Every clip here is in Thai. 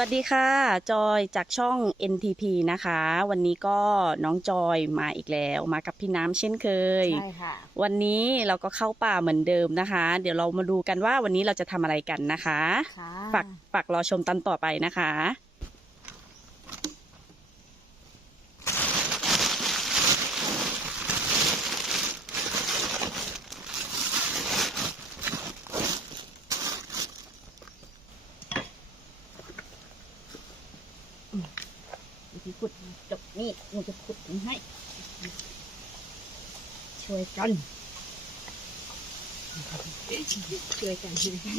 วัสดีค่ะ จอยจากช่อง NTP นะคะ วันนี้ก็น้องจอยมาอีกแล้วมากับพี่น้ำเช่นเคย ใช่ค่ะ วันนี้เราก็เข้าป่าเหมือนเดิมนะคะ เดี๋ยวเรามาดูกันว่าวันนี้เราจะทำอะไรกันนะคะ ค่ะ ฝากฝากรอชมตอนต่อไปนะคะ วิธีขุดจบนี่ หนูจะขุดมันให้ ช่วยกัน ช่วยกันช่วยกัน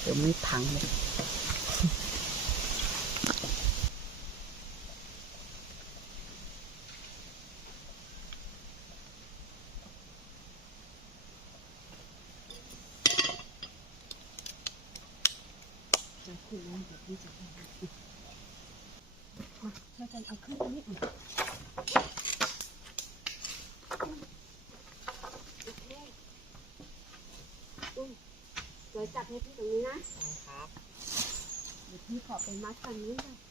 เดี๋ยวไม่พังเลย จะขุดแล้วเดี๋ยวพี่จะมาช่วยกันเอาขึ้นตรงนี้อะเดี๋ยวจับให้พี่ตรงนี้นะครับเดี๋ยวพี่ขอไปมัดฝั่งนู้นก่อน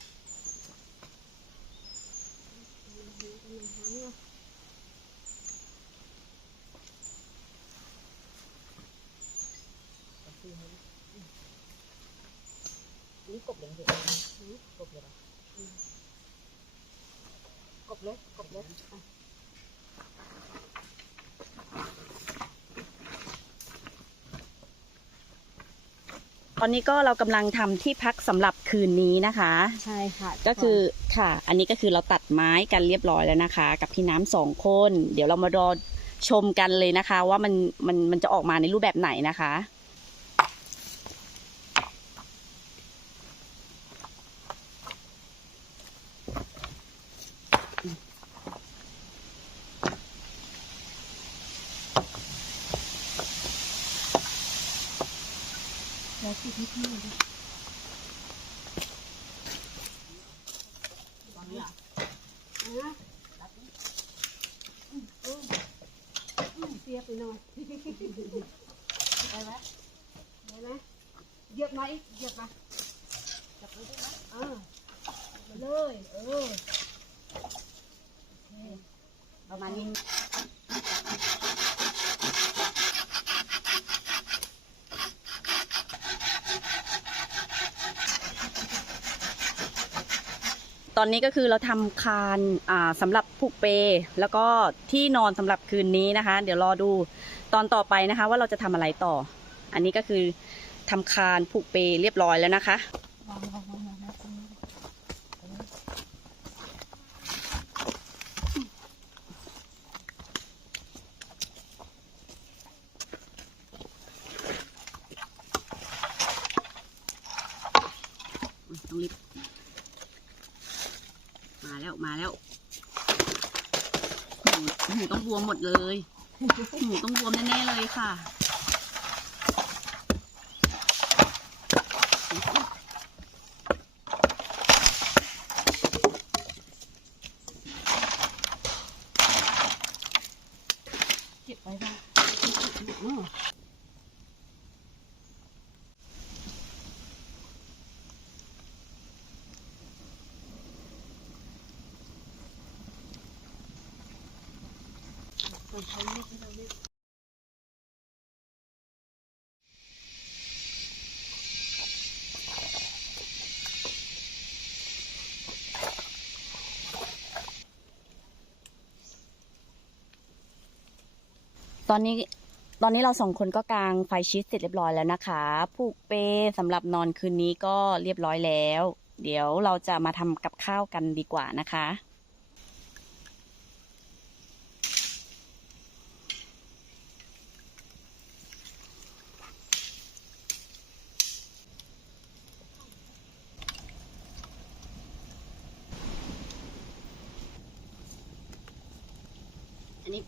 กบเหลืองกบเลยปะกบเล็กกบเล็กอะตอนนี้ก็เรากำลังทำที่พักสำหรับคืนนี้นะคะ ใช่ค่ะ ก็คือค่ะ อันนี้ก็คือเราตัดไม้กันเรียบร้อยแล้วนะคะ กับพี่น้ำสองคน เดี๋ยวเรามารอชมกันเลยนะคะ ว่ามันมันมันจะออกมาในรูปแบบไหนนะคะ แล้วคิดให้พี่เลยนะอืมอืมอืมเสียไปหน่อยได้ไหมได้ไหมเหยียบมาอีกเหยียบมาจับไปได้ไหมเออมาเลย เออโอเคประมาณนี้ ตอนนี้ก็คือเราทำคานอ่าสำหรับผูกเปแล้วก็ที่นอนสำหรับคืนนี้นะคะ เดี๋ยวรอดูตอนต่อไปนะคะ ว่าเราจะทำอะไรต่อ อันนี้ก็คือทำคานผูกเปเรียบร้อยแล้วนะคะวางวางวางวางนะตรงนี้ ต้องรีบมาแล้วมาแล้วหูหูต้องบวมหมด เลยหูต้องบวมแน่ๆเลยค่ะ เก็บไว้บ้างอืม คนใช้มีดที่เราเรียก ตอนนี้ตอนนี้เราสองคนก็กางไฟชิดเสร็จเรียบร้อยแล้วนะคะผูกเปสำหรับนอนคืนนี้ก็เรียบร้อยแล้ว เดี๋ยวเราจะมาทำกับข้าวกันดีกว่านะคะ อันนี้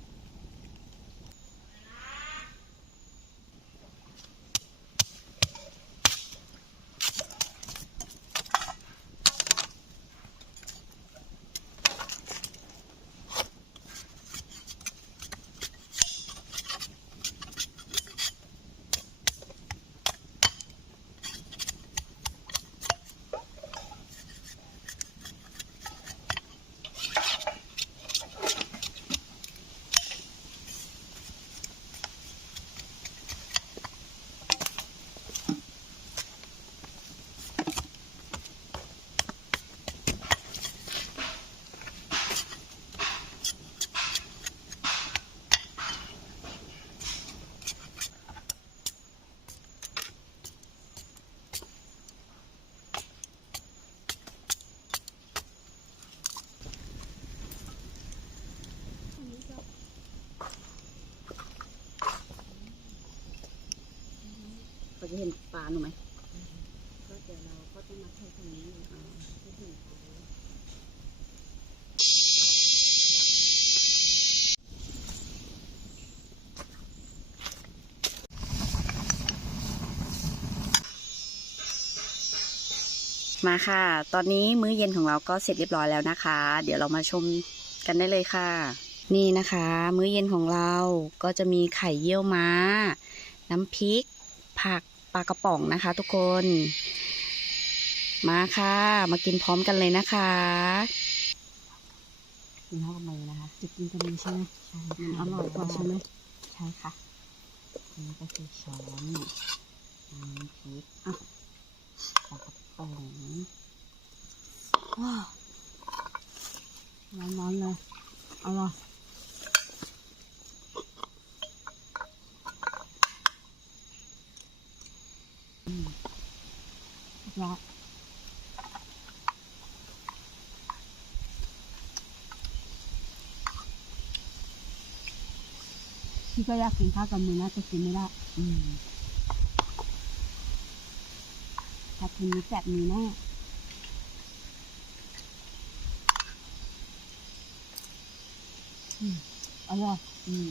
จะเหนูไหมก็เดี๋ยวเราก็ต้องมาใช้ตรงนี้อ่ถึงมาค่ะ ตอนนี้มื้อเย็นของเราก็เสร็จเรียบร้อยแล้วนะคะ เดี๋ยวเรามาชมกันได้เลยค่ะ นี่นะคะ มื้อเย็นของเราก็จะมีไข่เยี่ยวม้า น้ำพริก ผัก ปลากระป๋องนะคะ ทุกคน มาค่ะ มากินพร้อมกันเลยนะคะกินข้าวกับมือนะคะจะกินกับมือใช่ไหมใช่มันอร่อยกว่าใช่ไหมใช่ค่ะนี่ก็คือช้อนน้ำพริกอะปลากระป๋องว้าวร้อนๆเลยอร่อย ร้อนพี่ก็อยากกินข้าวกับมือนะแต่กินไม่ได้อืมถ้ากินนี้แสบมือแน่อืมอร่อยอืม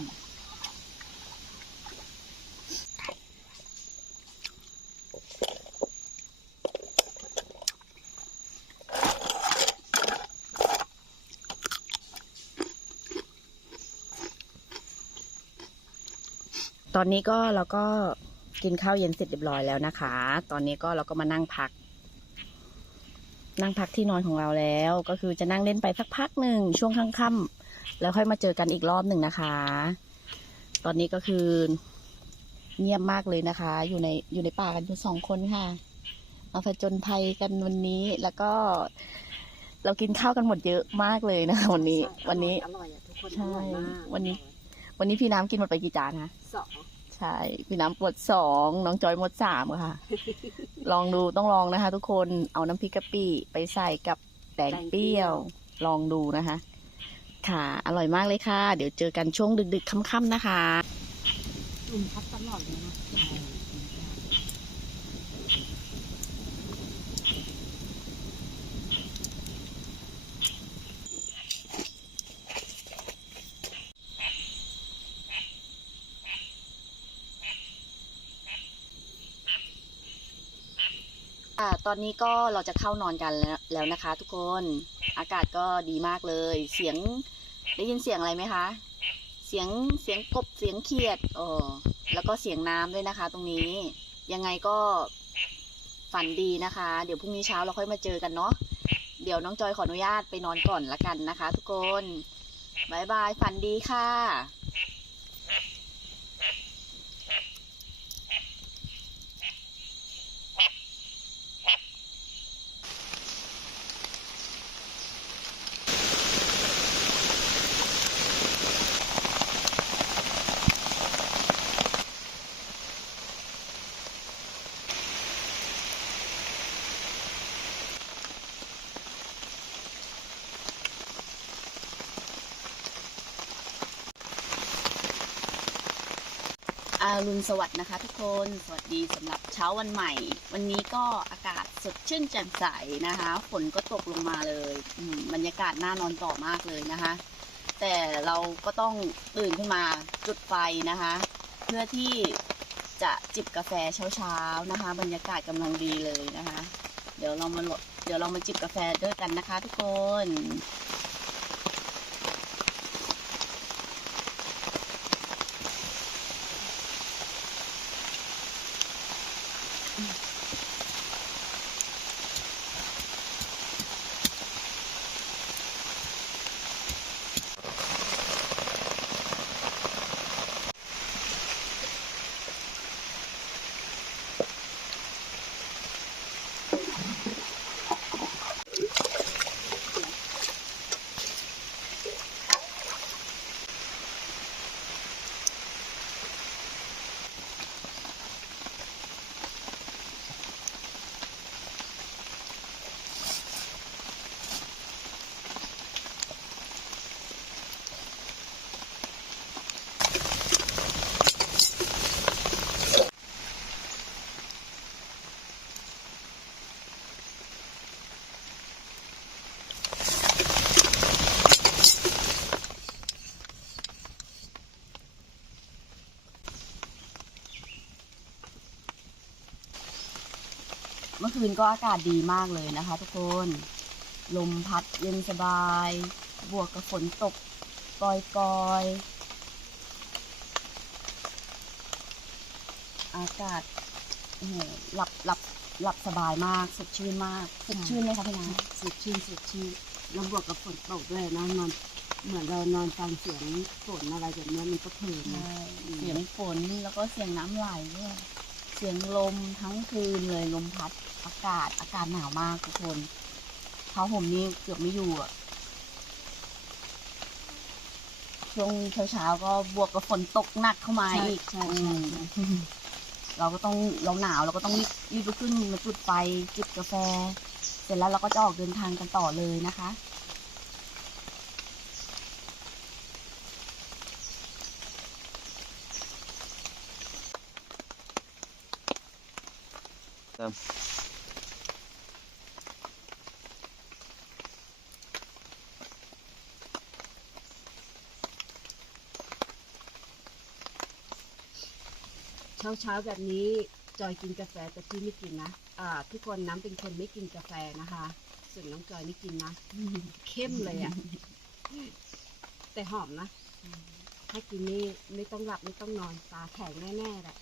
ตอนนี้ก็เราก็กินข้าวเย็นเสร็จเรียบร้อยแล้วนะคะ ตอนนี้ก็เราก็มานั่งพัก นั่งพักที่นอนของเราแล้ว ก็คือจะนั่งเล่นไปสักพักหนึ่งช่วงค่ำๆแล้วค่อยมาเจอกันอีกรอบหนึ่งนะคะ ตอนนี้ก็คือเงียบมากเลยนะคะ อยู่ในอยู่ในป่ากันอยู่สองคนค่ะ มาผจญภัยกันวันนี้แล้วก็ เรากินข้าวกันหมดเยอะมากเลยนะคะวันนี้ วันนี้อร่อยอะทุกคนใช่อร่อยมากวันนี้ วันนี้พี่น้ำกินหมดไปกี่จานคะสองใช่ พี่น้ำหมดสองน้องจอยหมดสามค่ะ ลองดูต้องลองนะคะ ทุกคนเอาน้ำพริกกะปิไปใส่กับแตงเปรี้ยว ลองดูนะคะ ค่ะ อร่อยมากเลยค่ะ เดี๋ยวเจอกันช่วงดึกๆค่ำๆนะคะจุ่มพัดตลอดเลยนะ ค่ะ ตอนนี้ก็เราจะเข้านอนกันแล้วนะคะ ทุกคน อากาศก็ดีมากเลย เสียงได้ยินเสียงอะไรไหมคะ เสียงเสียงกบเสียงเขียดเออแล้วก็เสียงน้ำด้วยนะคะ ตรงนี้ ยังไงก็ฝันดีนะคะ เดี๋ยวพรุ่งนี้เช้าเราค่อยมาเจอกันเนาะ เดี๋ยวน้องจอยขออนุญาตไปนอนก่อนละกันนะคะ ทุกคนบายบายฝันดีค่ะ รุณสวัสดิ์นะคะทุกคน สวัสดีสำหรับเช้าวันใหม่ วันนี้ก็อากาศสดชื่นแจ่มใสนะคะ ฝนก็ตกลงมาเลยอืมบรรยากาศน่านอนต่อมากเลยนะคะ แต่เราก็ต้องตื่นขึ้นมาจุดไฟนะคะ เพื่อที่จะจิบกาแฟเช้าๆนะคะ บรรยากาศกำลังดีเลยนะคะ เดี๋ยวเรามาเดี๋ยวเรามาจิบกาแฟด้วยกันนะคะ ทุกคน คืนก็อากาศดีมากเลยนะคะทุกคน ลมพัดเย็นสบาย บวกกับฝนตกปล่อยๆ อากาศโอ้โหหลับหลับหลับสบายมากสดชื่นมากสดชื่นไหมคะพี่นาสดชื่นสดชื่นแล้วบวกกับฝนตกด้วยนะนอนเหมือนเรานอนฟังเสียงฝนอะไรแบบเนี้ยมันก็เพลินนะเสียงฝนแล้วก็เสียงน้ำไหลด้วยเสียงลมทั้งคืนเลยลมพัด อากาศอากาศหนาวมากทุกคนเท้าผมนี่เกือบไม่อยู่อะช่วงเช้าๆก็บวกกับฝนตกหนักเข้ามาใช่อีกใช่ใช่ใช่อืมเราก็ต้องเราหนาวเราก็ต้องรีบรีบลุกขึ้นมาจุดไฟจิบกาแฟ เสร็จแล้วเราก็จะออกเดินทางกันต่อเลยนะคะ เช้าเช้าๆแบบนี้จอยกินกาแฟแต่พี่ไม่กินนะอ่าทุกคนน้ำเป็นคนไม่กินกาแฟนะคะ ส่วนน้องจอยนี่กินนะเข้มเลยอะ่ะ แต่หอมนะ ถ้ากินนี่ไม่ต้องหลับไม่ต้องนอนตาแข็งแน่ๆแหละ